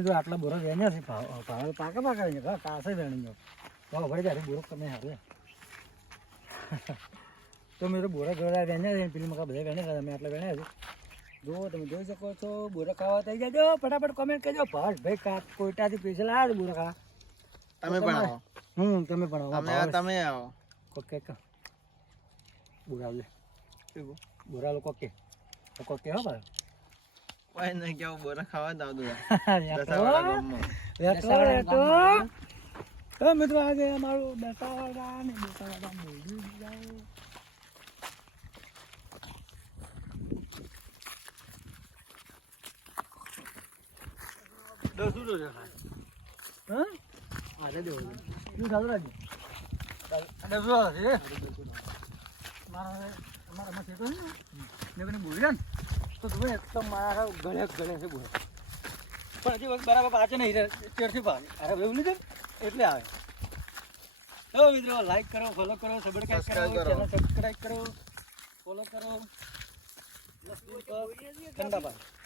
જો આટલા બોરા વેણ્યા છે ભાવ પાકા પાકા છે કાસે વેણી ગયો ભાવ ભરી જાય બોરો તમે હારે તો મેરો બોરા જોડા વેણ્યા છે પેલી મકા બધા વેણ્યા તમે આટલા વેણ્યા છે જો તમે જોઈ શકો છો બોરા ખાવા થઈ જાજો ફટાફટ કોમેન્ટ કરજો ભાઈ ભાઈ કોઈટાથી સ્પેશિયલ આ બોરા ખાવા તમે પણ આવો તમે પણ આવો તમે આવો કોકે બોરા લે બોરા લોકો કે કોકે હો ભાઈ કોઈ નહીં કેવું બોરા ખાવા જ આવતું તો મિત્રો આજે અમારું દસાવાડા ને દસાવાડા બોલી જાઓ દસું તો છે હા આજે દેવો શું ચાલુ રાખજો દસું છે અમારા માં થતો ને મેં બોલી ને તો તમે એકદમ મારા ગળે છે બોલે પણ હજી વખત બરાબર પાછે નહીં તેરથી પાછે અરે એવું લીધું એટલે આવે તો મિત્રો લાઈક કરો ફોલો કરો સબસ્ક્રાઇબ કરો ચેનલ સબસ્ક્રાઇબ કરો ફોલો કરો ઠંડા પાણી